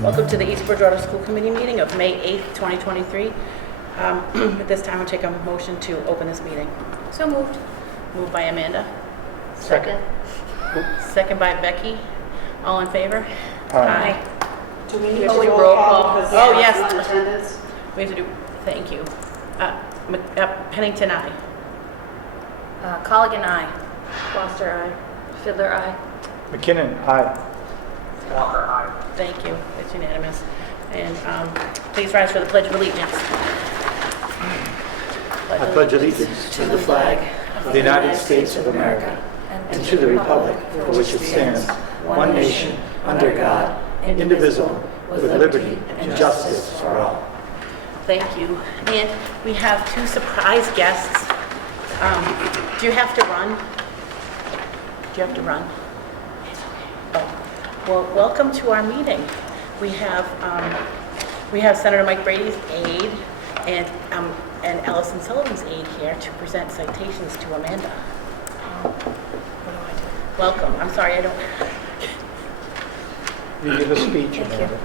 Welcome to the East Bridgewater School Committee meeting of May 8th, 2023. At this time, we'll take a motion to open this meeting. So moved. Moved by Amanda. Second. Second by Becky. All in favor? Aye. Do we need We to have to do do roll roll call? call. Because Oh, it's yes. not attendance. We have to do, thank you. Pennington, aye. Colligan, aye. Foster, aye. Fiddler, aye. McKinnon, aye. Thank you. It's unanimous. And please rise for the Pledge of Allegiance. I pledge allegiance to the flag of the United States of America and to the republic for which it stands, one nation, under God, indivisible, with liberty and justice for all. Thank you. And we have two surprise guests. Do you have to run? Do you have to run? Oh. Well, welcome to our meeting. We have Senator Mike Brady's aide and Allison Sullivan's aide here to present citations to Amanda. What do I do? Welcome. I'm sorry, I don't. You give a speech, Thank Amanda.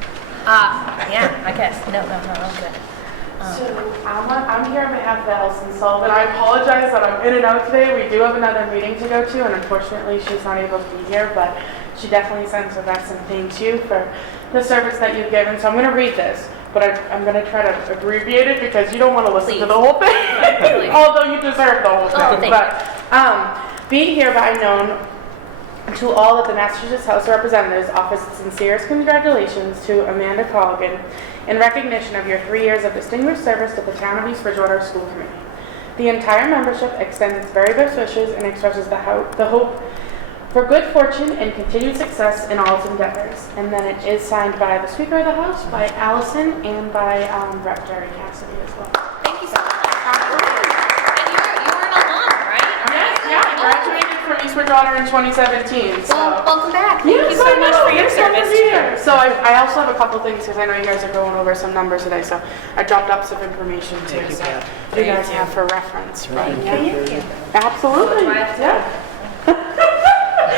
Yeah, I guess. No, I'm good. So I'm here on behalf of Allison Sullivan. I apologize that I'm in and out today. We do have another meeting to go to, and unfortunately she's not able to be here, but she definitely sends her best and thanks you for the service that you've given. So I'm going to read this, but I'm going to try to abbreviate it because you don't want to listen to the whole thing, Please. although you deserve the whole thing. Thank But being hereby known to all that the Massachusetts House of Representatives offers its sincerest congratulations to Amanda Colligan in recognition of your 3 years of distinguished service to the town of East Bridgewater School Committee. The entire membership extends its very best wishes and expresses the hope for good fortune and continued success in all its endeavors. And then it is signed by the Speaker of the House, by Allison, and by Rep. Jerry Cassidy as well. Thank you so much. And you're an alum, right? Yeah, I graduated from East Bridgewater in 2017. So. Well, welcome back. Thank Yes, you so I much know. for your Thanks so much service. for being here. So I also have a couple things because I know you guys are going over some numbers today. So I dropped up some information too. Thank you, so Pat. you Thank guys you. have for reference. Right? Thank you. Absolutely. So do I have to- Yeah.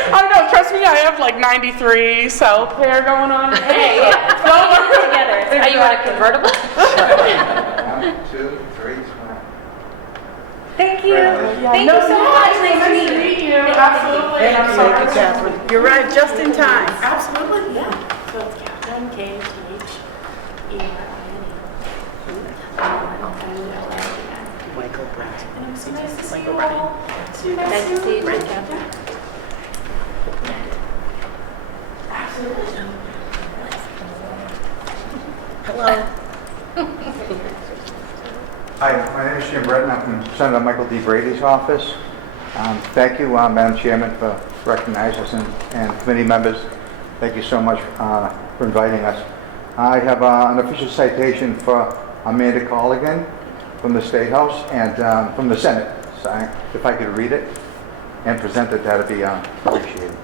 I don't know. Trust me, I have like 93 self hair going on. Hey, yeah. Throw it together. Are you in a convertible? 1, 2, 3, smile. Thank you. Yeah, Thank no, you so much. Nice to Nice to meet you. Absolutely. Thank I'm you, sorry. thank you, Catherine. You arrived just in time. Absolutely. Yeah. So it's Catherine, K-T-H-E-R-I-N-E. Michael Brent. And I'm so nice to see Michael you Bryan. all. Nice to see you, Brent. Catherine. Yeah. Absolutely. Hello. Hi, my name is Jim Bretton. I'm from Senator Michael D. Brady's office. Thank you, Madam Chairman, for recognizing us and committee members. Thank you so much for inviting us. I have an official citation for Amanda Colligan from the State House and from the Senate. So if I could read it and present it, that would be appreciated.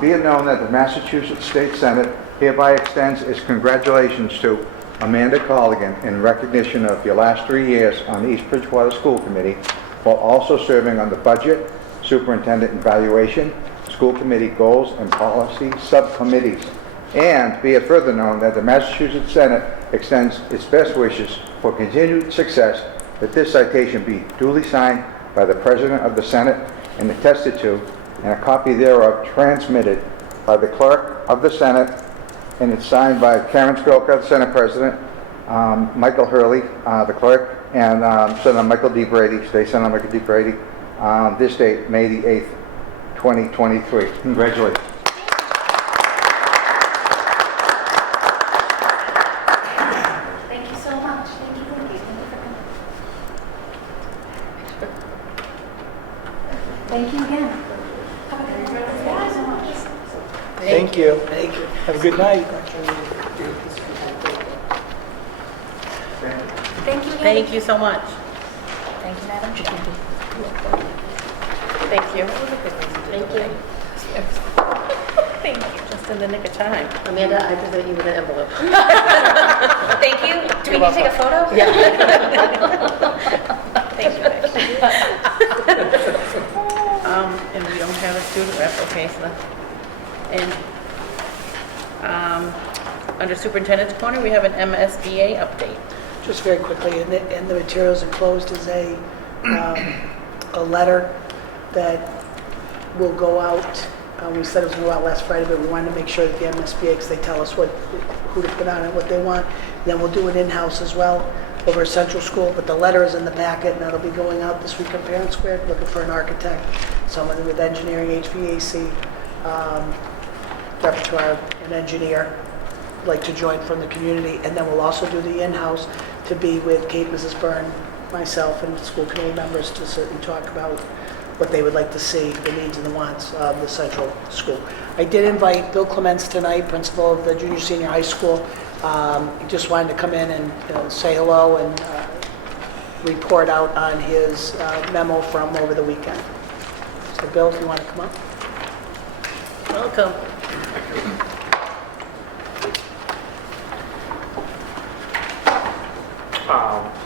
Be it known that the Massachusetts State Senate hereby extends its congratulations to Amanda Colligan in recognition of your last 3 years on the East Bridgewater School Committee, while also serving on the Budget, Superintendent Evaluation, School Committee Goals and Policy Subcommittees. And be it further known that the Massachusetts Senate extends its best wishes for continued success, that this citation be duly signed by the President of the Senate and attested to, and a copy thereof transmitted by the Clerk of the Senate, and it's signed by Karen Skolka, the Senate President, Michael Hurley, the Clerk, and Senator Michael D. Brady, State Senator Michael D. Brady, this date, May the 8th, 2023. Congratulations. Thank you so much. Thank you. Thank you again. Have a good night. Thank you so much. Thank you. Have a good night. Thank you again. Thank you so much. Thank you, Madam Chair. Thank you. Thank you. Thank you. Just in the nick of time. Amanda, I present you with an envelope. Thank you. Do we need to take a photo? Yeah. Thank you. And we don't have a student rep, okay, so, and, Under Superintendent's Corner, we have an MSBA update. Just very quickly, in the materials enclosed is a letter that will go out. We said it was going to go out last Friday, but we wanted to make sure that the MSBA, because they tell us who to put on it, what they want. Then we'll do it in-house as well over at Central School, but the letter is in the packet, and that'll be going out this week on Parent Square, looking for an architect, someone with engineering, HVAC, repertoire, an engineer, like to join from the community. And then we'll also do the in-house to be with Kate, Mrs. Byrne, myself, and school committee members to sit and talk about what they would like to see, the needs and the wants of the Central School. I did invite Bill Clements tonight, principal of the junior senior high school. He just wanted to come in and say hello and report out on his memo from over the weekend. So Bill, if you want to come up. Welcome.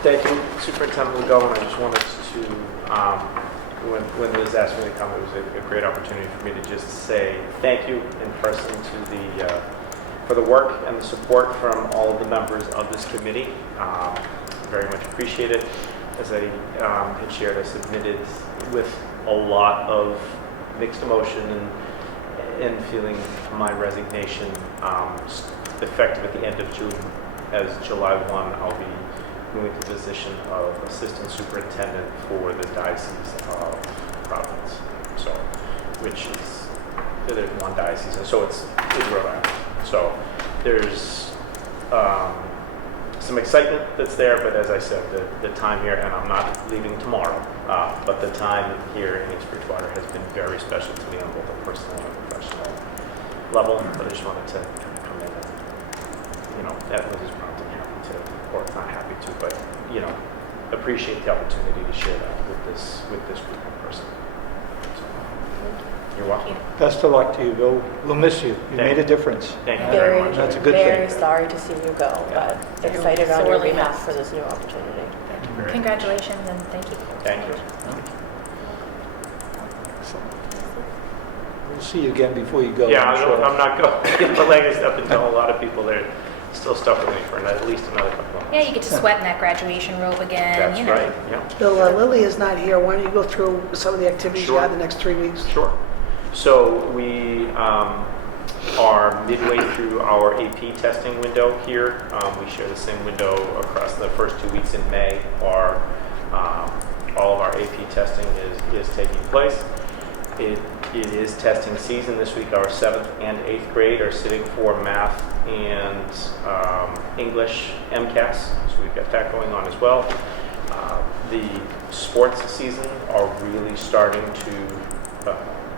Thank you, Superintendent Legault, and I just wanted to, when Liz asked me to come, it was a great opportunity for me to just say thank you in person to for the work and the support from all of the members of this committee. Very much appreciate it. As I had shared, I submitted with a lot of mixed emotion and feeling my resignation effective at the end of June. As July 1, I'll be moving to the position of Assistant Superintendent for the Diocese of Providence. So, which is, there's one diocese, and so it's Rhode Island. So there's some excitement that's there, but as I said, the time here, and I'm not leaving tomorrow, but the time here in East Bridgewater has been very special to me on both a personal and professional level. But I just wanted to kind of come in and, that was just prompting happy to, or not happy to, but, appreciate the opportunity to share that with this group in person. So, you're welcome. Best of luck to you, Bill. We'll miss you. You made a difference. Thank you very much. That's a good Very thing. sorry to see you go, but excited on your behalf for this new opportunity. Congratulations and thank you. Thank you. We'll see you again before you go. Yeah, I'm sure. I'm not going to get the leg up until a lot of people there still stuck with me for at least another couple of months. Yeah, you get to sweat in that graduation robe again. That's you know. right, yeah. Bill, Lily is not here. Why don't you go through some of the activities you Sure. have the next 3 weeks? Sure. So we are midway through our AP testing window here. We share the same window across the first 2 weeks in May. All of our AP testing is taking place. It is testing season this week. Our 7th and 8th grade are sitting for math and English MCAS, so we've got that going on as well. The sports season are really starting to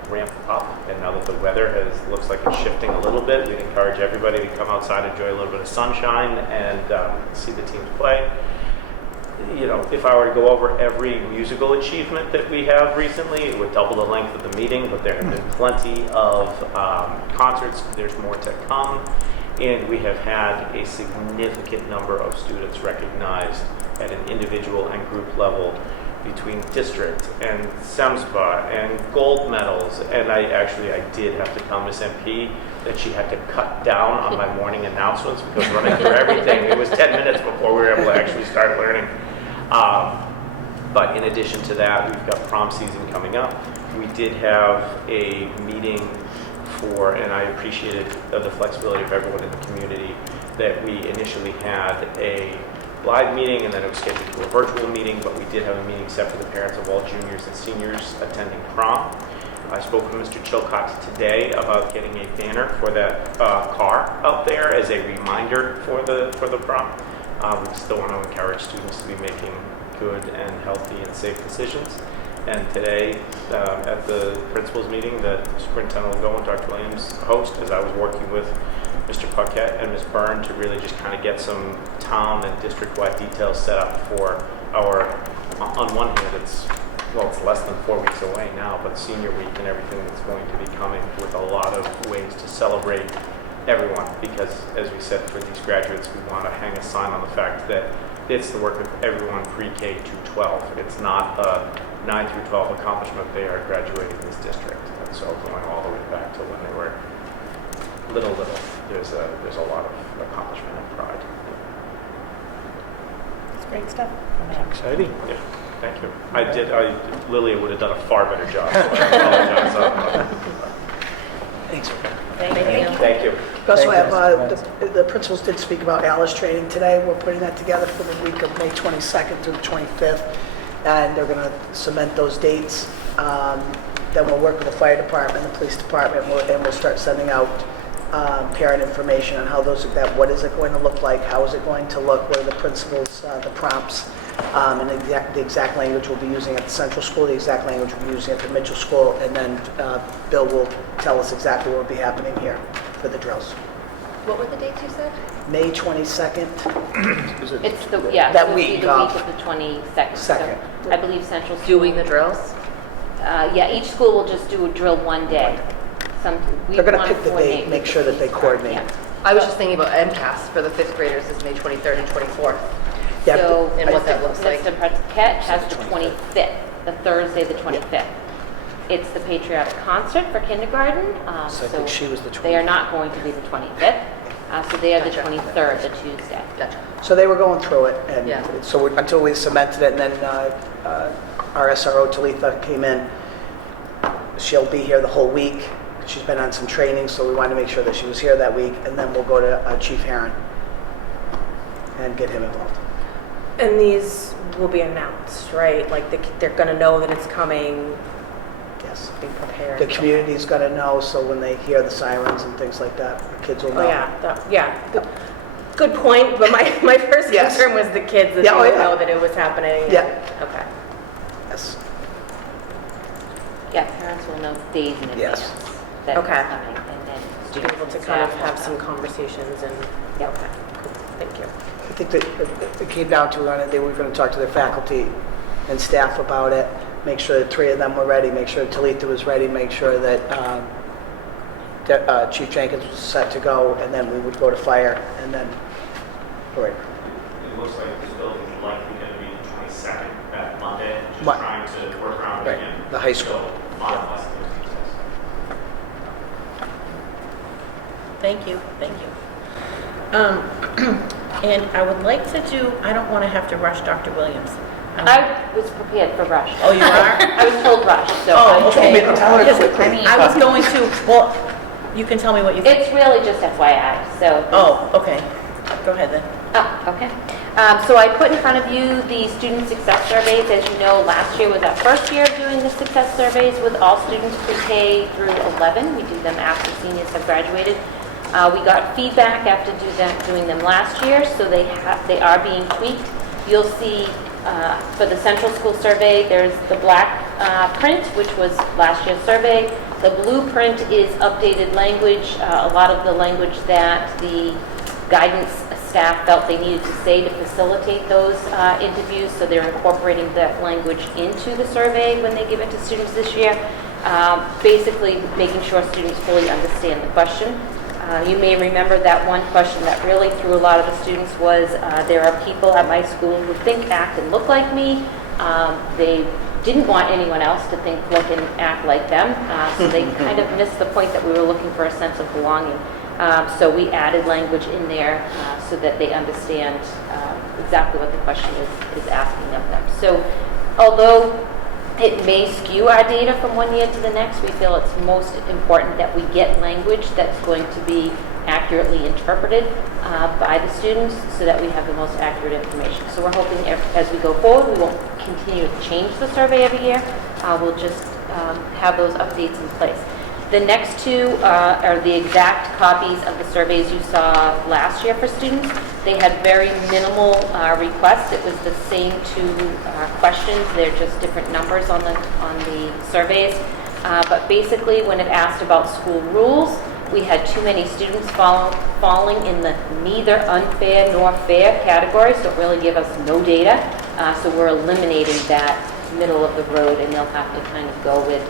ramp up, and now that the weather looks like it's shifting a little bit, we'd encourage everybody to come outside, enjoy a little bit of sunshine, and see the teams play. If I were to go over every musical achievement that we have recently, it would double the length of the meeting, but there have been plenty of concerts. There's more to come, and we have had a significant number of students recognized at an individual and group level between district and SEMSPA and gold medals. And I did have to tell Miss MP that she had to cut down on my morning announcements because running through everything, it was 10 minutes before we were able to actually start learning. But in addition to that, we've got prom season coming up. We did have a meeting and I appreciated the flexibility of everyone in the community, that we initially had a live meeting and then it was scheduled to a virtual meeting, but we did have a meeting set for the parents of all juniors and seniors attending prom. I spoke with Mr. Chilcott today about getting a banner for that car out there as a reminder for the prom. We still want to encourage students to be making good and healthy and safe decisions. And today, at the principals meeting that Superintendent Legault and Dr. Williams host, as I was working with Mr. Paquette and Ms. Byrne to really just kind of get some town and district-wide details set up for our, on one hand, it's less than 4 weeks away now, but senior week and everything that's going to be coming with a lot of ways to celebrate everyone, because as we said, for these graduates, we want to hang a sign on the fact that it's the work of everyone pre-K to 12. It's not a 9 through 12 accomplishment. They are graduating this district. And so going all the way back to when they were little, there's a lot of accomplishment and pride. It's great stuff. Exciting. Yeah, thank you. Lillian would have done a far better job, so I apologize. Thanks. Thank you. Thank you. We also Thank have, the principals did speak about ALIS training today. We're putting that together for the week of May 22nd through the 25th, and they're going to cement those dates. Then we'll work with the fire department, the police department, and we'll start sending out parent information on how what is it going to look like, how is it going to look, what are the principles, the prompts, and the exact language we'll be using at the central school, the exact language we'll be using at the Mitchell school, and then Bill will tell us exactly what will be happening here for the drills. What were the dates you said? May 22nd. It's the, yeah, That it would be week the of- week of the 22nd. Second. So I believe Central School. Doing the drills? Yeah, each school will just do a drill one day. They're going to pick the date, make sure that they coordinate. Yeah. I was just thinking about MCAS for the 5th graders is May 23rd and 24th. Yeah, So And what that looks like. Mr. Paquette has the 25th, the Thursday, the 25th. It's the patriotic concert for kindergarten. So I think she was the They are 25th. not going to be the 25th. So they are the Gotcha. 23rd, the Tuesday. Gotcha. So they were going through it, and Yeah. so until we cemented it, and then our SRO, Talitha, came in. She'll be here the whole week. She's been on some training, so we wanted to make sure that she was here that week, and then we'll go to Chief Heron and get him involved. And these will be announced, right? Like they're going to know that it's coming, Yes. be prepared. The community's got to know, so when they hear the sirens and things like that, the kids will know. Oh, yeah. Good point, but my first Yes. concern was the kids that Yeah, they oh, would yeah. know that it was happening. Yeah. Okay. Yes. Yeah, parents will know days in advance Yes. that it's Okay. coming. And then To be students able to and kind of staff will have some know. conversations and, Yep. okay, cool. Thank you. I think that it came down to, they were going to talk to their faculty and staff about it, make sure that 3 of them were ready, make sure Talitha was ready, make sure that Chief Jenkins was set to go, and then we would go to fire, and then, all right. It looks like this building is likely going to be the 22nd, that Monday, just What? trying to work around it Right, again. the high school. So, finalize those details. Thank you. And I would like to I don't want to have to rush Dr. Williams. I was prepared for rush. Oh, you are? I was told rush, so. Oh, okay. me to tell her Because quickly. I was going to, well, you can tell me what you think. It's really just FYI, so. Oh, okay. Go ahead then. Oh, okay. So I put in front of you the student success surveys. As you know, last year was our first year of doing the success surveys with all students pre-K through 11. We do them after seniors have graduated. We got feedback after doing them last year, so they are being tweaked. You'll see for the central school survey, there's the black print, which was last year's survey. The blue print is updated language, a lot of the language that the guidance staff felt they needed to say to facilitate those interviews, so they're incorporating that language into the survey when they give it to students this year, basically making sure students fully understand the question. You may remember that one question that really threw a lot of the students was, there are people at my school who think, act, and look like me. They didn't want anyone else to think, look, and act like them, so they kind of missed the point that we were looking for a sense of belonging. So we added language in there so that they understand exactly what the question is asking of them. So although it may skew our data from one year to the next, we feel it's most important that we get language that's going to be accurately interpreted by the students so that we have the most accurate information. So we're hoping as we go forward, we won't continue to change the survey every year. We'll just have those updates in place. The next two are the exact copies of the surveys you saw last year for students. They had very minimal requests. It was the same 2 questions. They're just different numbers on the surveys. But basically, when it asked about school rules, we had too many students falling in the neither unfair nor fair category, so it really gave us no data. So we're eliminating that middle of the road, and you'll have to kind of go with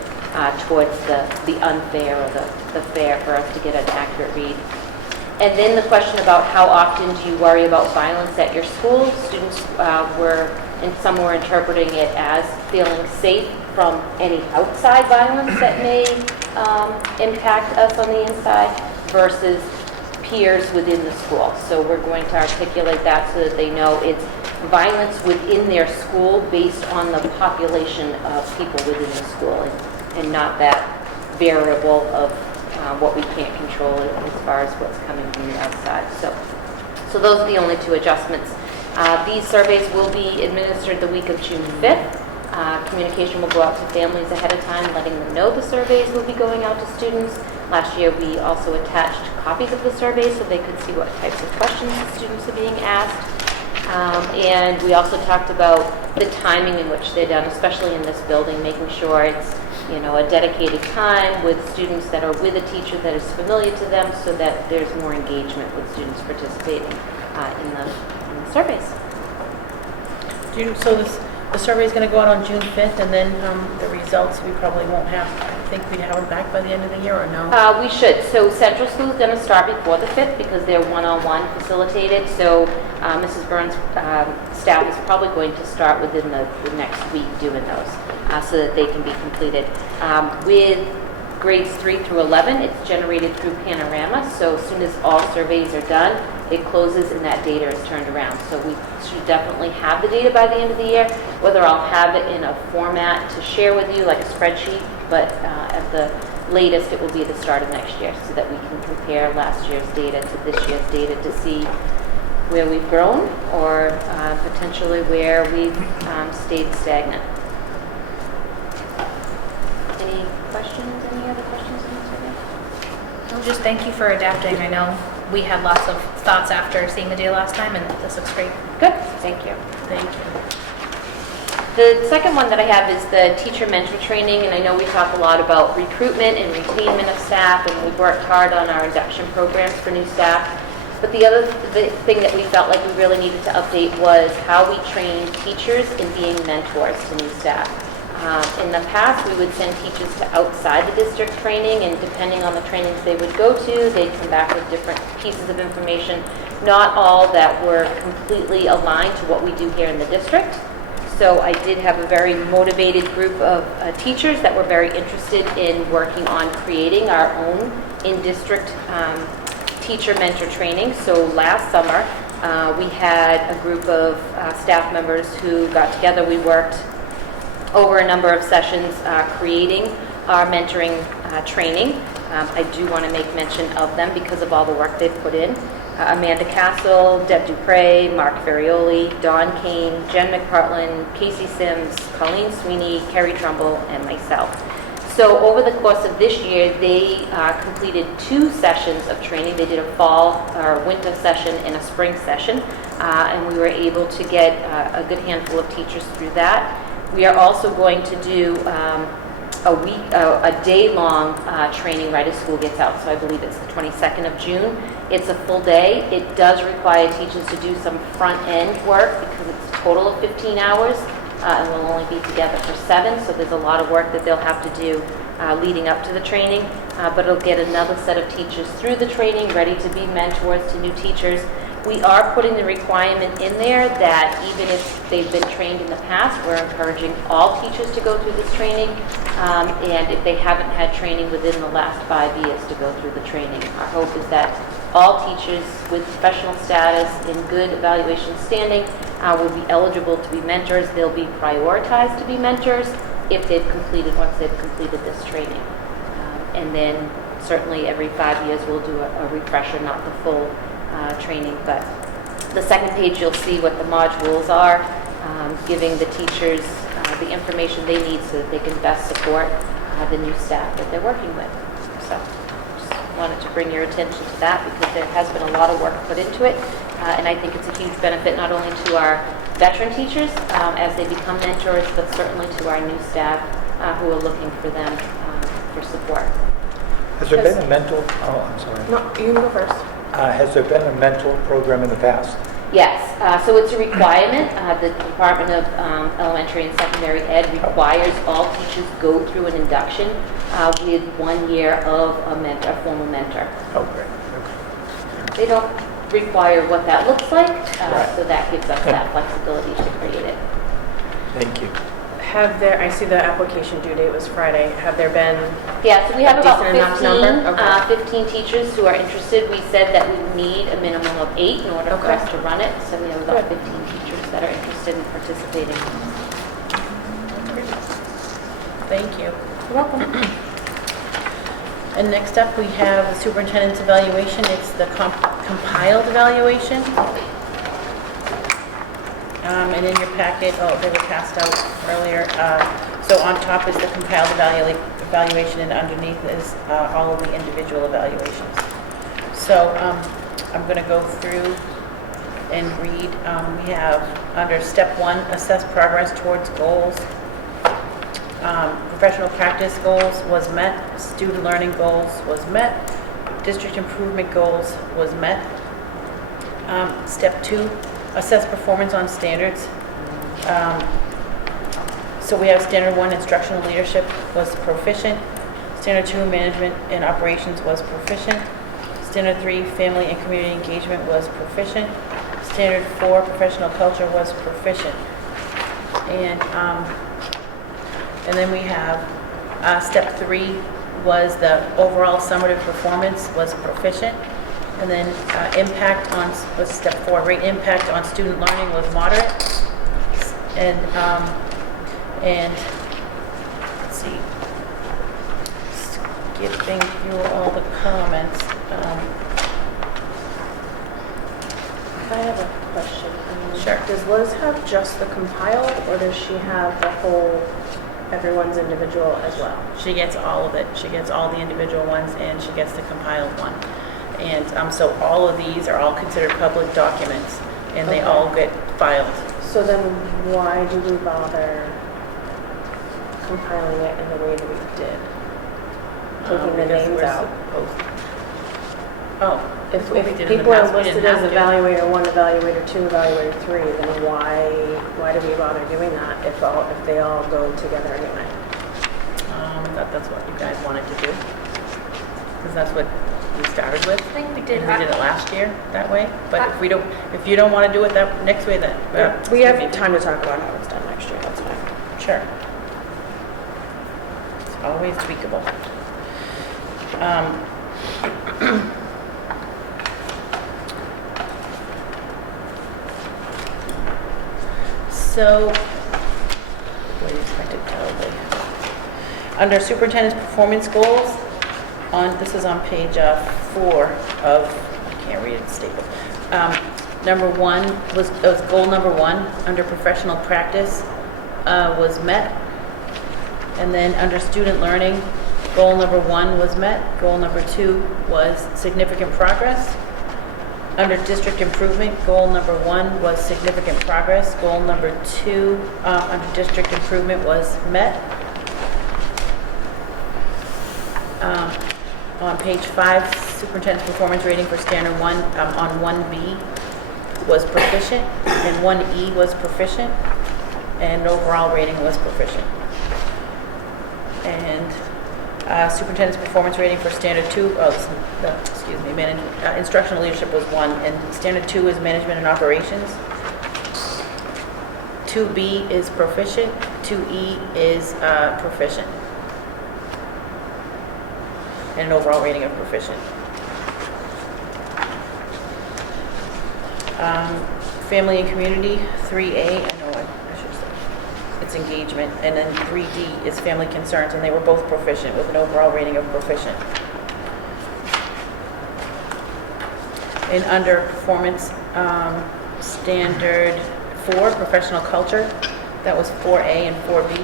towards the unfair or the fair for us to get an accurate read. And then the question about how often do you worry about violence at your school? Students some were interpreting it as feeling safe from any outside violence that may impact us on the inside versus peers within the school. So we're going to articulate that so that they know it's violence within their school based on the population of people within the school, and not that variable of what we can't control as far as what's coming from the outside. So those are the only two adjustments. These surveys will be administered the week of June 5th. Communication will go out to families ahead of time, letting them know the surveys will be going out to students. Last year, we also attached copies of the surveys so they could see what types of questions the students are being asked. And we also talked about the timing in which they're done, especially in this building, making sure it's, you know, a dedicated time with students that are with a teacher that is familiar to them, so that there's more engagement with students participating in the surveys. So the survey is going to go out on June 5th, and then the results we probably won't have. I think we'd have them back by the end of the year, or no? We should. So Central School is going to start before the 5th because they're one-on-one facilitated. So Mrs. Burns' staff is probably going to start within the next week doing those so that they can be completed. With grades 3 through 11, it's generated through Panorama. So as soon as all surveys are done, it closes and that data is turned around. So we should definitely have the data by the end of the year. Whether I'll have it in a format to share with you, like a spreadsheet, but at the latest, it will be the start of next year so that we can compare last year's data to this year's data to see where we've grown or potentially where we've stayed stagnant. Any questions? Any other questions on the survey? Well, just thank you for adapting. I know we had lots of thoughts after seeing the data last time, and this looks great. Good, thank you. Thank you. The second one that I have is the teacher mentor training, and I know we talk a lot about recruitment and retainment of staff, and we've worked hard on our induction programs for new staff. But the other thing that we felt like we really needed to update was how we train teachers in being mentors to new staff. In the past, we would send teachers to outside the district training, and depending on the trainings they would go to, they'd come back with different pieces of information, not all that were completely aligned to what we do here in the district. So I did have a very motivated group of teachers that were very interested in working on creating our own in-district teacher mentor training. So last summer, we had a group of staff members who got together. We worked over a number of sessions creating our mentoring training. I do want to make mention of them because of all the work they've put in. Amanda Castle, Deb Dupre, Mark Ferrioli, Dawn Kane, Jen McPartland, Casey Sims, Colleen Sweeney, Kerry Trumbull, and myself. So over the course of this year, they completed 2 sessions of training. They did a fall or winter session and a spring session, and we were able to get a good handful of teachers through that. We are also going to do a day-long training right as school gets out. So I believe it's the 22nd of June. It's a full day. It does require teachers to do some front-end work because it's a total of 15 hours, and we'll only be together for 7. So there's a lot of work that they'll have to do leading up to the training. But it'll get another set of teachers through the training, ready to be mentors to new teachers. We are putting the requirement in there that even if they've been trained in the past, we're encouraging all teachers to go through this training. And if they haven't had training within the last 5 years, to go through the training. Our hope is that all teachers with professional status in good evaluation standing will be eligible to be mentors. They'll be prioritized to be mentors if once they've completed this training. And then certainly every 5 years we'll do a refresher, not the full training, but the second page you'll see what the modules are, giving the teachers the information they need so that they can best support the new staff that they're working with. So just wanted to bring your attention to that because there has been a lot of work put into it, and I think it's a huge benefit not only to our veteran teachers as they become mentors, but certainly to our new staff who are looking for them for support. Has there been a mental, I'm sorry. No, you can go first. Has there been a mental program in the past? Yes, so it's a requirement. The Department of Elementary and Secondary Ed requires all teachers go through an induction with 1 year of a formal mentor. Oh, great. Okay. They don't require what that looks like, Right. so that gives us that flexibility to create it. Thank you. Have there, I see the application due date was Friday. Have there been, Yeah, so we have A about decent enough 15, number? Okay. 15 teachers who are interested. We said that we need a minimum of 8 in order for Okay. us to run it. So we have about Good. 15 teachers that are interested in participating. Thank you. you're welcome. And next up, we have the superintendent's evaluation. It's the compiled evaluation. And in your packet, they were passed out earlier. So on top is the compiled evaluation, and underneath is all of the individual evaluations. So I'm going to go through and read. We have under step 1, assess progress towards goals. Professional practice goals was met. Student learning goals was met. District improvement goals was met. Step 2, assess performance on standards. So we have standard 1, instructional leadership was proficient. Standard 2, management and operations was proficient. Standard 3, family and community engagement was proficient. Standard 4, professional culture was proficient. And then we have step 3 was the overall summative performance was proficient. And then impact on, was step 4, rate impact on student learning was moderate. And let's see, skipping through all the comments. I have a question. Sure. Does Liz have just the compiled, or does she have the whole, everyone's individual as well? She gets all of it. She gets all the individual ones, and she gets the compiled one. And so all of these are all considered public documents, and they Okay. all get filed. So then why do we bother compiling it in the way that we did? Taking the Because names we're out? supposed- Oh, If that's what we did in the people are past. We didn't listed as have to. evaluator 1, evaluator 2, evaluator 3, then why do we bother doing that if they all go together anyway? That's what you guys wanted to do. Because that's what we started with. I think we did. And we did it last year that way. But if you don't want to do it that next way, then. We have time to talk about how it's done next year, that's fine. Sure. It's always tweakable. So, what do you expect to tell me? Under superintendent's performance goals, this is on page 4 of, I can't read it, it's stapled. Number 1 was goal number 1 under professional practice was met. And then under student learning, goal number 1 was met. Goal number 2 was significant progress. Under district improvement, goal number 1 was significant progress. Goal number 2 under district improvement was met. On page 5, superintendent's performance rating for standard 1 on 1B was proficient, and 1E was proficient, and overall rating was proficient. And superintendent's performance rating for standard 2, instructional leadership was 1, and standard 2 is management and operations. 2B is proficient, 2E is proficient. And an overall rating of proficient. Family and community, 3A, I know I should say, it's engagement, and then 3D is family concerns, and they were both proficient with an overall rating of proficient. And under performance standard 4, professional culture, that was 4A and 4B.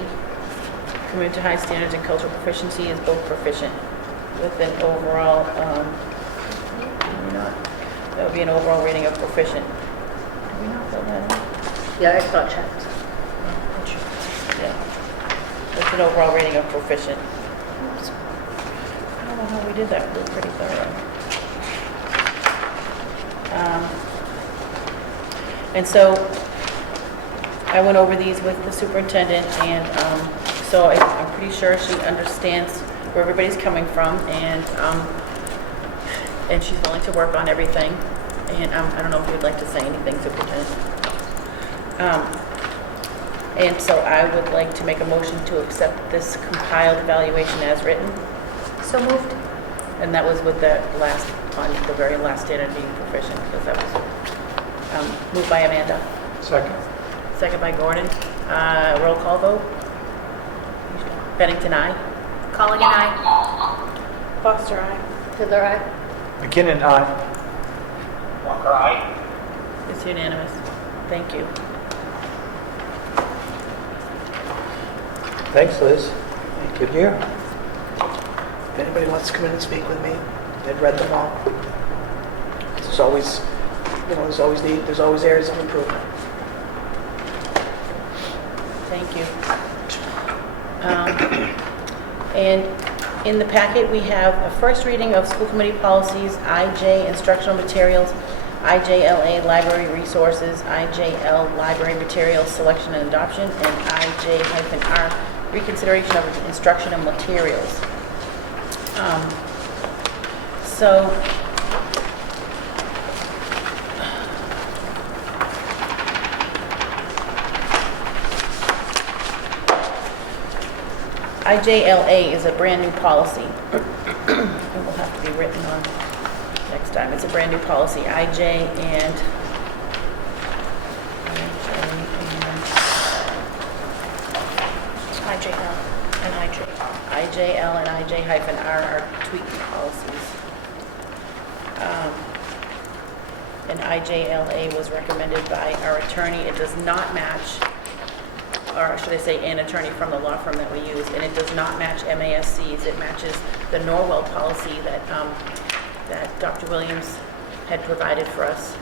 Committed to high standards and cultural proficiency is both proficient with an overall, that would be an overall rating of proficient. Did we not fill that in? Yeah, it's not checked. Yeah. That's an overall rating of proficient. I don't know how we did that. We were pretty thorough. And so I went over these with the superintendent, and so I'm pretty sure she understands where everybody's coming from, and she's willing to work on everything. And I don't know if you'd like to say anything, superintendent. And so I would like to make a motion to accept this compiled evaluation as written. So moved. And that was with the last, on the very last date of being proficient, because that was moved by Amanda, Second. second by Gordon. Roll call vote. Bennington, aye. Colligan, aye. Foster, aye. Fiddler, aye. McKinnon, aye. Walker, aye. It's unanimous. Thank you. Thanks, Liz. Good year. If anybody wants to come in and speak with me, I've read them all. There's always, there's always areas of improvement. Thank you. And in the packet, we have a first reading of school committee policies, IJ instructional materials, IJLA library resources, IJL library materials selection and adoption, and IJ-R reconsideration of instructional materials. So IJLA is a brand new policy. It will have to be written on next time. It's a brand new policy. IJL and IJ-R are tweaked policies. And IJLA was recommended by our attorney. It does not match, or should I say an attorney from the law firm that we use, and it does not match MASC's. It matches the Norwell policy that that Dr. Williams had provided for us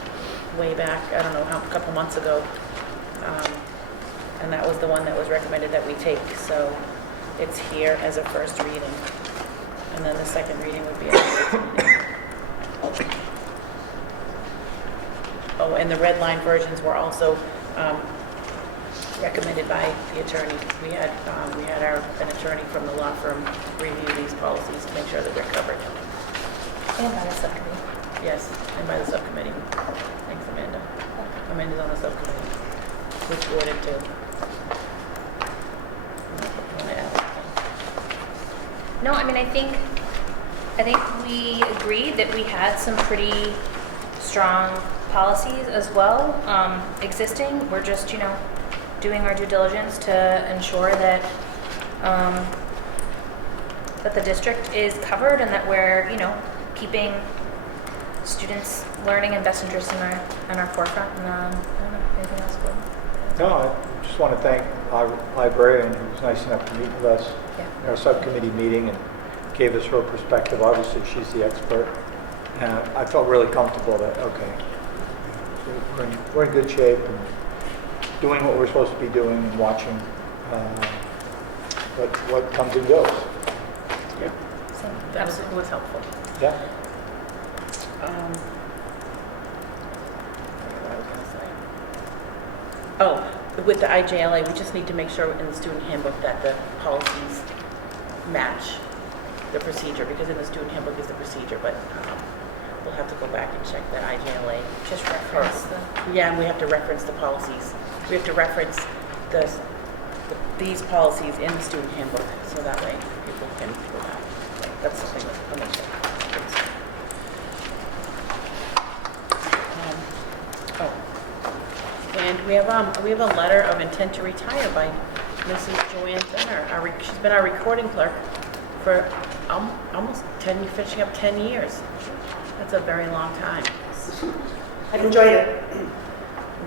way back, I don't know, a couple months ago. And that was the one that was recommended that we take. So it's here as a first reading. And then the second reading would be at the next meeting. Oh, and the red line versions were also recommended by the attorney. We had an attorney from the law firm review these policies to make sure that they're covered. And by the subcommittee. Yes, and by the subcommittee. Thanks, Amanda. Amanda's on the subcommittee, which worded too. No, I mean, I think we agreed that we had some pretty strong policies as well, existing. We're just, doing our due diligence to ensure that that the district is covered and that we're, keeping students' learning and best interests in our forefront. And I don't know, anything else? No, I just want to thank our librarian who was nice enough to meet with us in our subcommittee meeting and gave us her perspective. Obviously, she's the expert. And I felt really comfortable that, okay, we're in good shape and doing what we're supposed to be doing and watching what comes and goes. Yeah, so that was helpful. Yeah. What was I going to say? Oh, with the IJLA, we just need to make sure in the student handbook that the policies match the procedure, because in the student handbook is the procedure, but we'll have to go back and check that IJLA. Just reference the... Yeah, and we have to reference the policies. We have to reference these policies in the student handbook, so that way people can go back. So that's something that I'll make sure. And we have a letter of intent to retire by Mrs. Joanne Benner. She's been our recording clerk for almost finishing up 10 years. That's a very long time. I've enjoyed it.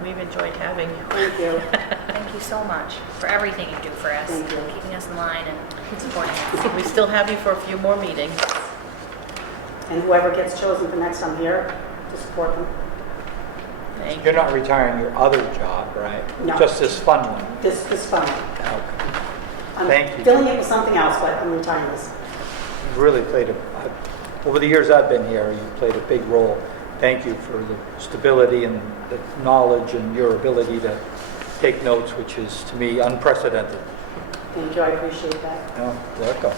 We've enjoyed having you. Thank you. Thank you so much for everything you do for us. Thank you. Keeping us in line and supporting us. We still have you for a few more meetings. And whoever gets chosen for next, I'm here to support them. Thank you. You're not retiring your other job, right? No. Just this fun one. This is fun. Okay. I'm Thank you. filling it with something else, but I'm retiring this. You've really played over the years I've been here, you've played a big role. Thank you for the stability and the knowledge and your ability to take notes, which is, to me, unprecedented. Thank you, I appreciate that. No, welcome.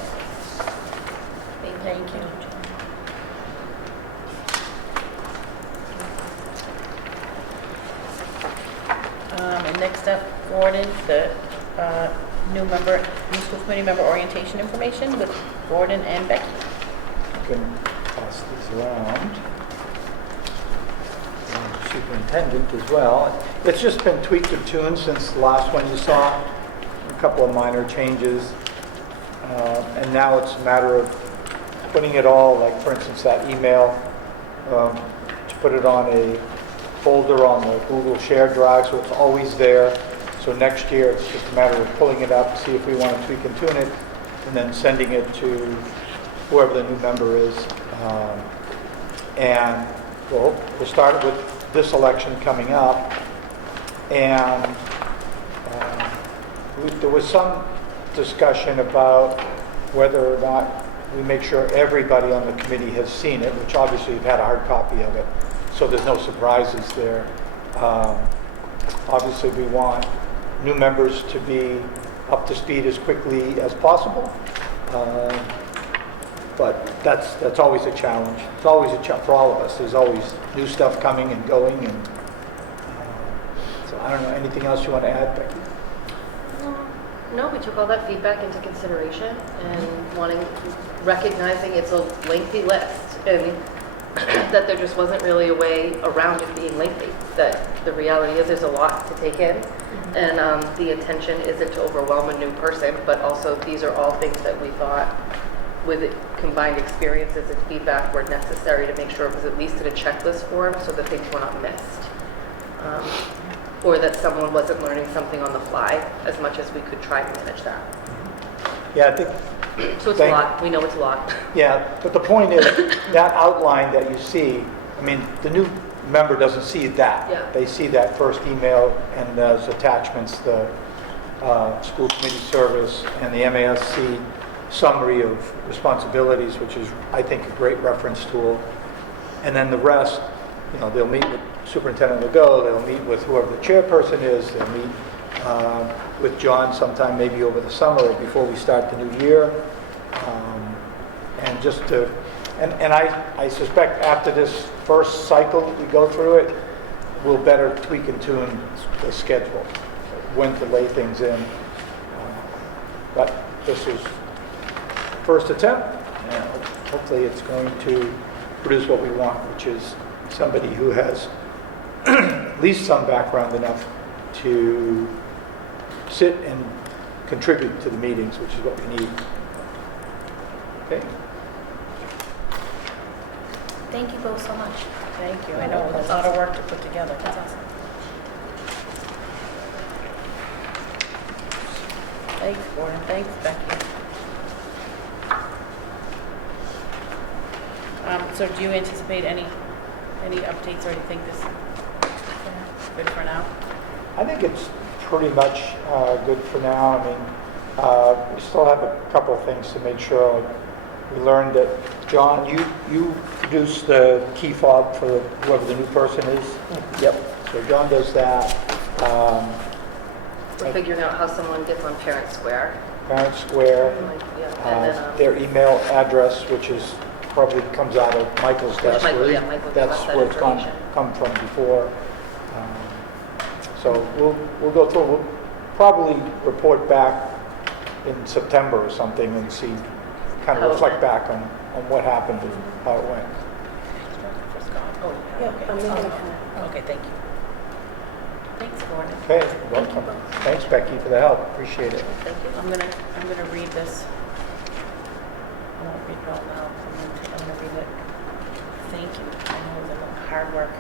Thank you. And next up, Gordon, the new school committee member orientation information with Gordon and Becky. You can pass these around. And Superintendent as well. It's just been tweaked and tuned since the last one you saw. A couple of minor changes. And now it's a matter of putting it all, like for instance that email, to put it on a folder on the Google Shared Drive so it's always there. So next year it's just a matter of pulling it up, see if we want to tweak and tune it, and then sending it to whoever the new member is. And we'll start with this election coming up. And there was some discussion about whether or not we make sure everybody on the committee has seen it, which obviously you've had a hard copy of it, so there's no surprises there. Obviously we want new members to be up to speed as quickly as possible, but that's always a challenge. It's always a challenge for all of us. There's always new stuff coming and going, and so I don't know, anything else you want to add, Becky? No, we took all that feedback into consideration and recognizing it's a lengthy list and that there just wasn't really a way around it being lengthy. That the reality is there's a lot to take in, and the intention isn't to overwhelm a new person, but also these are all things that we thought with combined experiences and feedback were necessary to make sure it was at least in a checklist form so that things were not missed. Or that someone wasn't learning something on the fly as much as we could try and manage that. Yeah, I think... So it's a lot. We know it's a lot. Yeah, but the point is, that outline that you see, I mean, the new member doesn't see that. Yeah. They see that first email and those attachments, the school committee service and the MASC summary of responsibilities, which is, I think, a great reference tool. And then the rest, you know, they'll meet with Superintendent Legault, they'll meet with whoever the chairperson is, they'll meet with John sometime maybe over the summer or before we start the new year. And just to, and I suspect after this first cycle we go through it, we'll better tweak and tune the schedule, when to lay things in. But this is first attempt, and hopefully it's going to produce what we want, which is somebody who has at least some background enough to sit and contribute to the meetings, which is what we need. Okay. Thank you both so much. Thank you. I know it's a lot of work to put together. That's awesome. Thanks, Gordon. Thanks, Becky. So do you anticipate any updates, or do you think this is good for now? I think it's pretty much good for now. I mean, we still have a couple of things to make sure. We learned that, John, you produce the key fob for whoever the new person is. Yep. So John does that. We're figuring out how someone gets on Parent Square. Parent Square, And then, their email address, which is probably comes out of Michael's desk. Michael, yeah, Michael gave That's us that where it's come information. from before. So we'll go through. We'll probably report back in September or something and see, kind How of it reflect went. back on what happened and how it went. Oh, yeah, okay. I'm gonna Okay, thank you. Thanks, Gordon. Okay, welcome. Thanks, Becky, for the help. Appreciate it. Thank you. I'm gonna read this. I won't read it all now. I'm gonna read it. Thank you. I know it was a lot of hard work.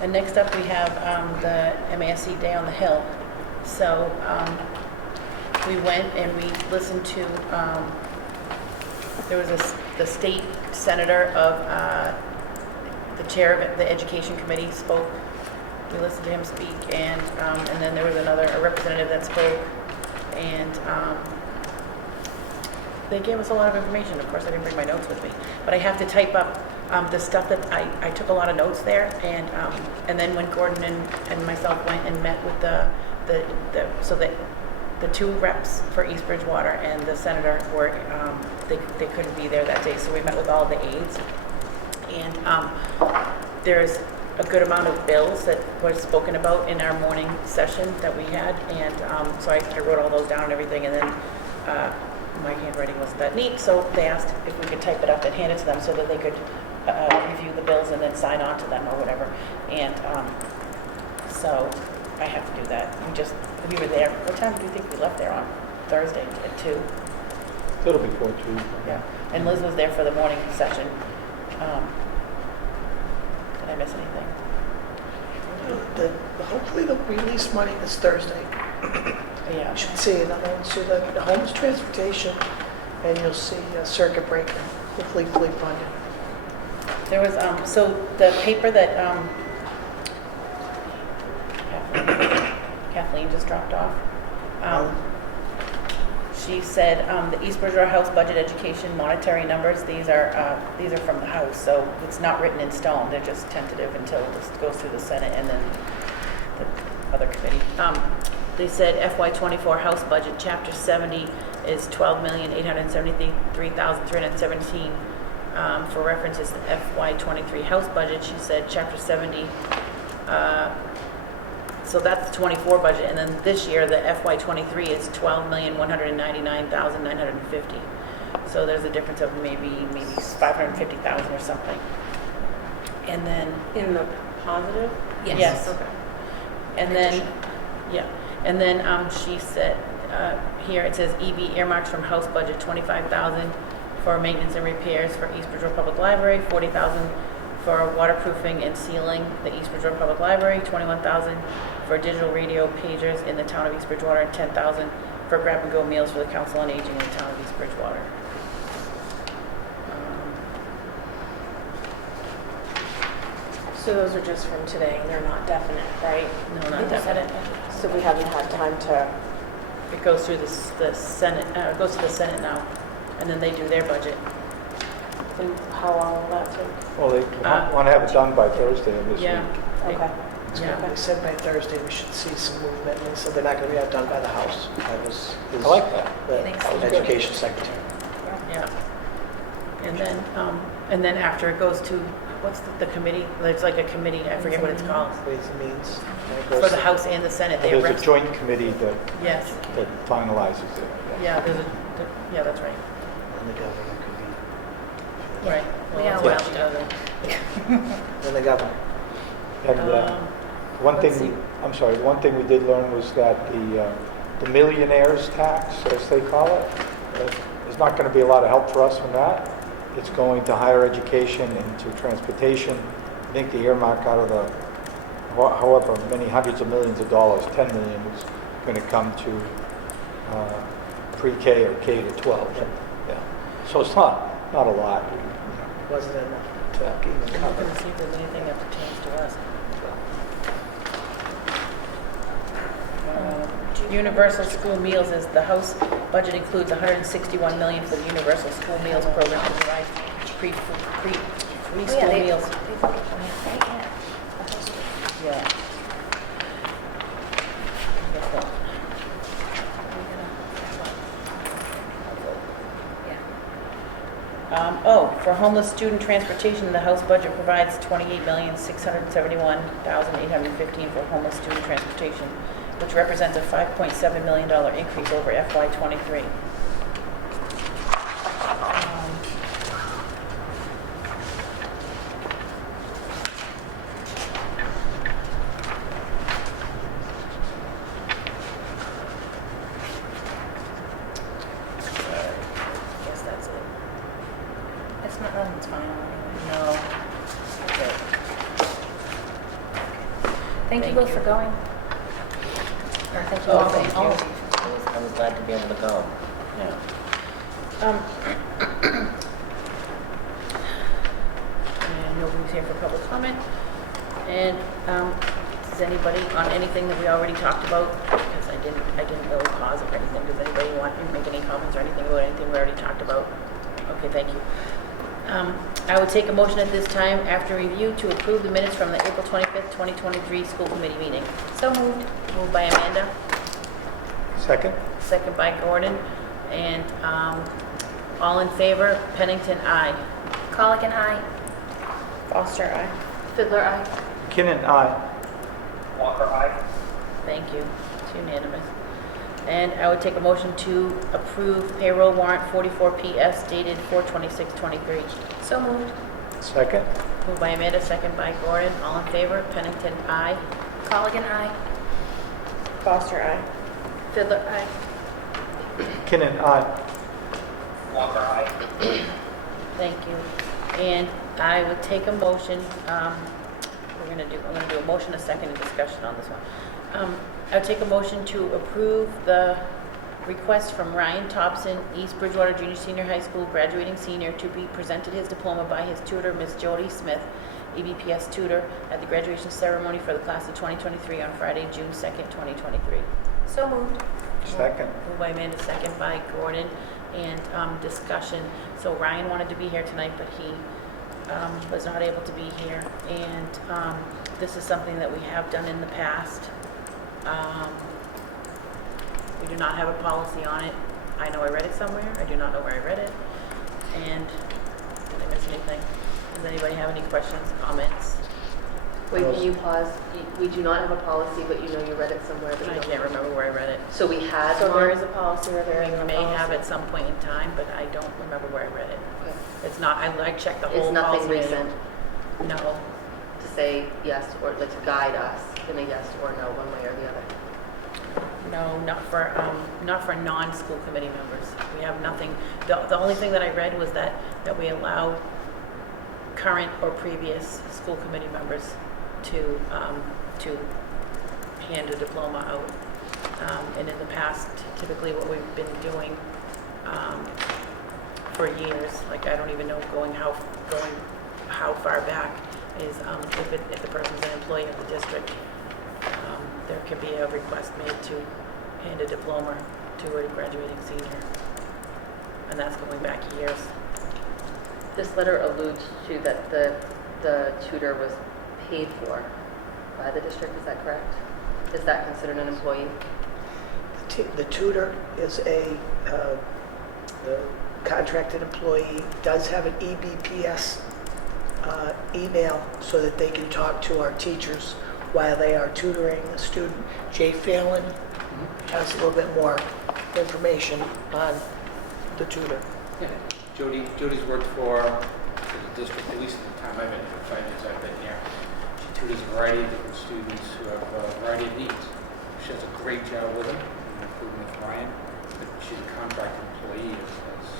And next up we have the MASC Day on the Hill. So we went and we listened to, there was the state senator of the chair of the education committee spoke. We listened to him speak, and then there was a representative that spoke, and they gave us a lot of information. Of course, I didn't bring my notes with me, but I have to type up the stuff that I took a lot of notes there, and then when Gordon and myself went and met with the two reps for East Bridgewater and the senator were they couldn't be there that day, so we met with all the aides, and there's a good amount of bills that were spoken about in our morning session that we had, and so I wrote all those down and everything, and then my handwriting wasn't that neat, so they asked if we could type it up and hand it to them so that they could review the bills and then sign on to them or whatever. And so I have to do that. We were there. What time do you think we left there on Thursday? At 2? A little before 2. Yeah. And Liz was there for the morning session. Did I miss anything? Hopefully they'll release money this Thursday. Yeah. You should see another one, so the homeless transportation, and you'll see a circuit breaker, hopefully fully funded. There was, so the paper that Kathleen just dropped off, she said the East Bridgewater House budget education monetary numbers, these are from the House, so it's not written in stone. They're just tentative until this goes through the Senate and then the other committee. They said FY24 House budget, Chapter 70 is $12,873,317. For reference, is the FY23 House budget. She said Chapter 70. So that's the 24 budget, and then this year the FY23 is $12,199,950. So there's a difference of maybe 550,000 or something. And then In the positive? yes. Okay. And then and then she said here it says EB earmarks from House budget 25,000 for maintenance and repairs for East Bridgewater Public Library, 40,000 for waterproofing and sealing the East Bridgewater Public Library, 21,000 for digital radio pagers in the town of East Bridgewater, and 10,000 for grab-and-go meals for the Council on Aging in the town of East Bridgewater. So those are just from today, they're not definite, right? No, not definite. So we haven't had time to, It goes through the Senate. It goes to the Senate now, and then they do their budget. how long will that take? Well, they want to have it done by Thursday of this Yeah. week. Okay. Yeah. They said by Thursday we should see some movement, and so they're not going to be done by the House. That was his, I like that. the Thanks. Education Secretary. Yeah. And then after it goes to, what's the committee? There's like a committee, I forget what it's called, Ways and Means. And it goes for the to- House and the Senate. They There's a arrest- joint committee that Yes, finalizes it. yeah, yeah, that's right. And the governor could Right. We Well, got a that's while what to else be, and the governor. And one let's thing, one thing we did learn was that the millionaires tax, as they call it, is not going to be a lot of help for us from that. It's going to higher education and to transportation. I think the earmark out of the, however many hundreds of millions of dollars, 10 million, is going to come to pre-K or K to 12. Yeah. So it's not a lot. Wasn't enough to even I'm cover. going to see if there's anything that pertains to us. Universal school meals is, the House budget includes $161 million for the Universal School Meals Program to provide free school meals. Yeah. For homeless student transportation, the House budget provides $28,671,815 for homeless student transportation, which represents a $5.7 million increase over FY23. I guess that's it. It's not, it's fine. No. Okay. Thank you Thank both you. for going. Or thank you Oh, all. thank you. I was glad to be able to go. Yeah. And nobody's here for public comment. And does anybody on anything that we already talked about? Because I didn't really pause or anything. Does anybody want to make any comments or anything about anything we already talked about? Okay, thank you. I would take a motion at this time after review to approve the minutes from the April 25th, 2023 school committee meeting. So moved. Moved by Amanda, Second? second by Gordon, and all in favor, Pennington, aye. Colican, aye. Foster, aye. Fiddler, aye. McKinnon, aye. Walker, aye. Thank you. It's unanimous. And I would take a motion to approve payroll warrant 44PS dated 4/26/23. So moved. Second? Moved by Amanda, second by Gordon. All in favor? Pennington, aye. Colligan, aye. Foster, aye. Fiddler, aye. McKinnon, aye. Walker, aye. Thank you. And I would take a motion, I'm gonna do a motion, a second, and discussion on this one. I would take a motion to approve the request from Ryan Thompson, East Bridgewater Junior Senior High School graduating senior, to be presented his diploma by his tutor, Ms. Jody Smith, EBPS tutor, at the graduation ceremony for the class of 2023 on Friday, June 2nd, 2023. So moved. Second. Moved by Amanda, second by Gordon, and discussion. So Ryan wanted to be here tonight, but he was not able to be here. And this is something that we have done in the past. We do not have a policy on it. I know I read it somewhere. I do not know where I read it. And did I miss anything? Does anybody have any questions, comments? Wait, can you pause? We do not have a policy, but you know you read it somewhere. But you I don't- can't remember where I read it. So we had So there one? is a policy or there We isn't a may policy? have at some point in time, but I don't remember where I read it. Okay. It's not, I checked the whole It's policy. nothing recent No. to say yes or like to guide us in a yes or no one way or the other. No, not for non-school committee members. We have nothing. The only thing that I read was that we allow current or previous school committee members to hand a diploma out. And in the past, typically what we've been doing for years, like I don't even know going how far back, is if the person's an employee of the district, there can be a request made to hand a diploma to a graduating senior. And that's going back years. This letter alludes to that the tutor was paid for by the district, is that correct? Is that considered an employee? The tutor is the contracted employee, does have an EBPS email so that they can talk to our teachers while they are tutoring the student. Jay Phelan has a little bit more information on the tutor. Yeah, Jody's worked for the district, at least at the time I've been here, 5 years I've been here. She tutors a variety of different students who have a variety of needs. She does a great job with them, including with Ryan, but she's a contracted employee, as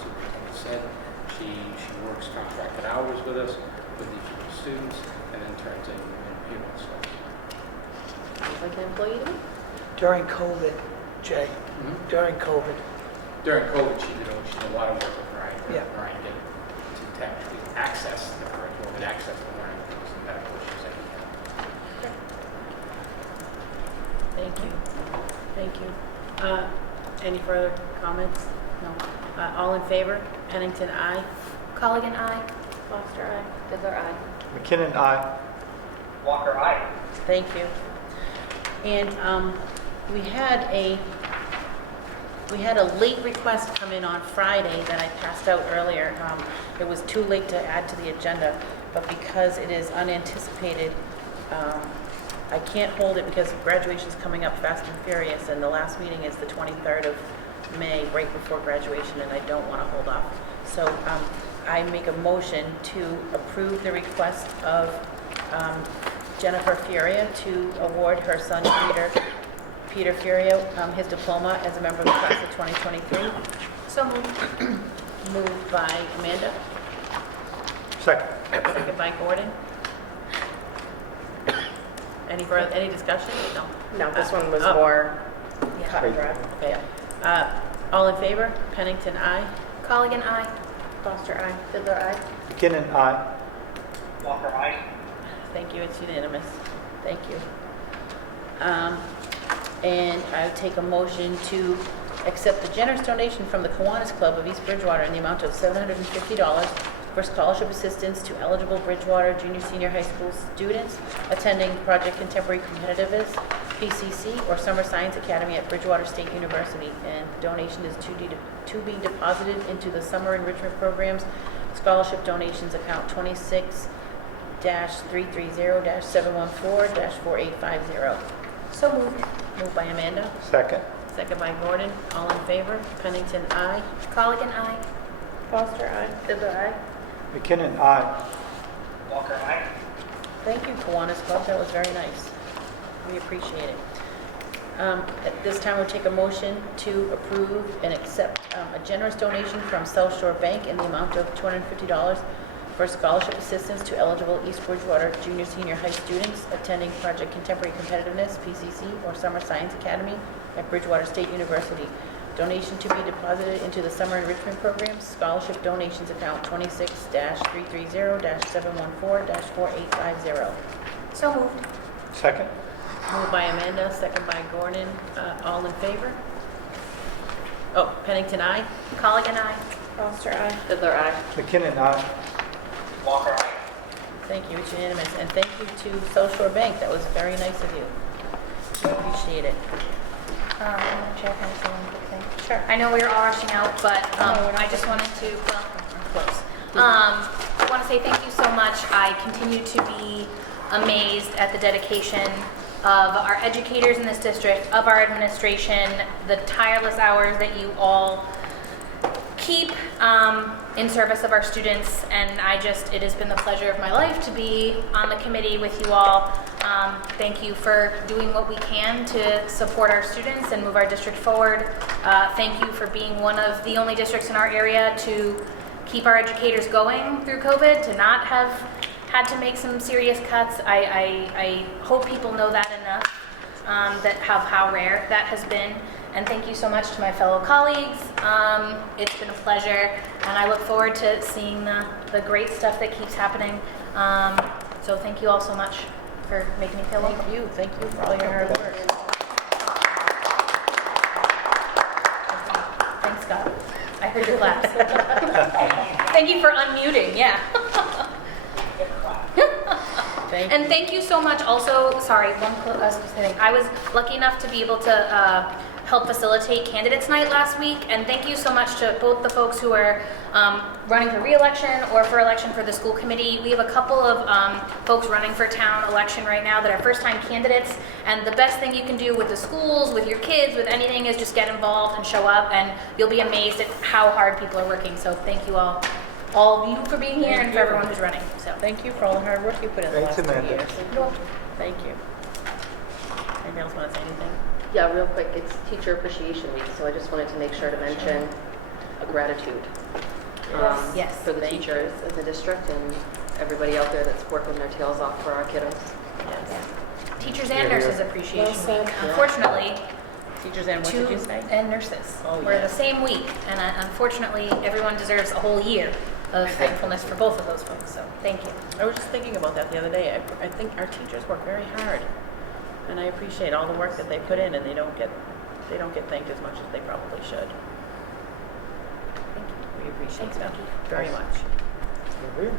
Superintendent said. She works contracted hours with us, with each of the students, and then turns in payments. So. Sounds like an employee to me. During COVID, Jay, during COVID. During COVID, she did a lot of work with Ryan. Yeah. Ryan to actually access the curriculum and access the learning things, and that's what she's saying. Thank you. Thank you. Any further comments? No. All in favor? Pennington, aye. Colligan, aye. Foster, aye. Fiddler, aye. McKinnon, aye. Walker, aye. Thank you. And we had a late request come in on Friday that I passed out earlier. It was too late to add to the agenda, but because it is unanticipated, I can't hold it because graduation's coming up fast and furious, and the last meeting is the 23rd of May, right before graduation, and I don't want to hold off. So I make a motion to approve the request of Jennifer Furia to award her son Peter Furia his diploma as a member of the class of 2023. So moved. Moved by Amanda, Second. second by Gordon. Any discussion? No. No, this one was Oh. more cut and dry. Okay. All in favor? Pennington, aye. Colligan, aye. Foster, aye. Fiddler, aye. McKinnon, aye. Walker, aye. Thank you, it's unanimous. Thank you. And I would take a motion to accept the generous donation from the Kiwanis Club of East Bridgewater in the amount of $750 for scholarship assistance to eligible Bridgewater Junior Senior High School students attending Project Contemporary Competitiveness, PCC, or Summer Science Academy at Bridgewater State University. And the donation is to be deposited into the Summer Enrichment Programs Scholarship Donations Account 2019-330-714-4850. So moved. Moved by Amanda, Second? second by Gordon. All in favor? Pennington, aye. Colligan, aye. Foster, aye. Fiddler, aye. McKinnon, aye. Walker, aye. Thank you, Kiwanis Club, that was very nice. We appreciate it. At this time, we'll take a motion to approve and accept a generous donation from South Shore Bank in the amount of $250 for scholarship assistance to eligible East Bridgewater junior senior high students attending Project Contemporary Competitiveness, PCC, or Summer Science Academy at Bridgewater State University. Donation to be deposited into the Summer Enrichment Program Scholarship Donations Account 26-330-714-4850. So moved. Second? Moved by Amanda, second by Gordon. All in favor? Oh, Pennington, aye. Colligan, aye. Foster, aye. Fiddler, aye. McKinnon, aye. Walker, aye. Thank you, it's unanimous. And thank you to South Shore Bank, that was very nice of you. We appreciate it. Chair, can I say one quick thing? Sure. I know we were all rushing out, but I just wanted to, well, I'm close. I want to say thank you so much. I continue to be amazed at the dedication of our educators in this district, of our administration, the tireless hours that you all keep in service of our students, and it has been the pleasure of my life to be on the committee with you all. Thank you for doing what we can to support our students and move our district forward. Thank you for being one of the only districts in our area to keep our educators going through COVID, to not have had to make some serious cuts. I hope people know that enough, that how rare that has been. And thank you so much to my fellow colleagues. It's been a pleasure, and I look forward to seeing the great stuff that keeps happening. So thank you all so much for making me feel welcome. Thank you for all your hard work. Thanks, Scott. I heard your claps. Thank you for unmuting, yeah. Thank And you. thank you so much also, sorry, thing. I was lucky enough to be able to help facilitate candidates night last week, and thank you so much to both the folks who are running for re-election or for election for the school committee. We have a couple of folks running for town election right now that are first-time candidates, and the best thing you can do with the schools, with your kids, with anything is just get involved and show up, and you'll be amazed at how hard people are working. So thank you all of you for being here and for everyone who's running. So Thank you for all the hard work you put in the last Thanks, 2 Amanda. years. Thank you. Anybody else want to say anything? Yeah, real quick, it's Teacher Appreciation Week, so I just wanted to make sure to mention a gratitude Yes. for the Thank you. teachers in the district and everybody out there that's working their tails off for our kiddos. Yes. Teachers and nurses appreciation Well said. week. Unfortunately, Teachers and what did you say? and nurses. Oh, We're the yes. same week, and unfortunately, everyone deserves a whole year of thankfulness for both of those folks. So thank you. I was just thinking about that the other day. I think our teachers work very hard, and I appreciate all the work that they put in, and they don't get thanked as much as they probably should. Thank you. We appreciate Thanks, them Becky. very much. Agree.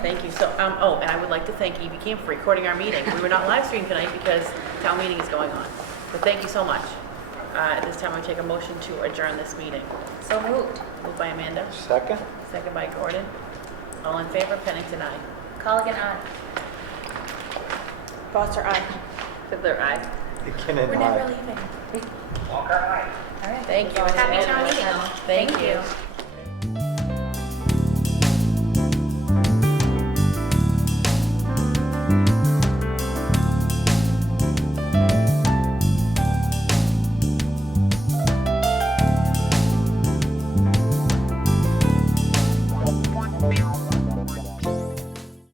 Thank you. So, oh, and I would like to thank EBCAM for recording our meeting. We were not live streamed tonight because town meeting is going on. But thank you so much. At this time, I take a motion to adjourn this meeting. So moved. Moved by Amanda, Second? second by Gordon. All in favor, Pennington, aye. Colligan, aye. Foster, aye. Fiddler, aye. McKinnon, We're aye. never leaving. Walker, aye. All right. Thank you. Happy town Unanimous. meeting. Thank you. you.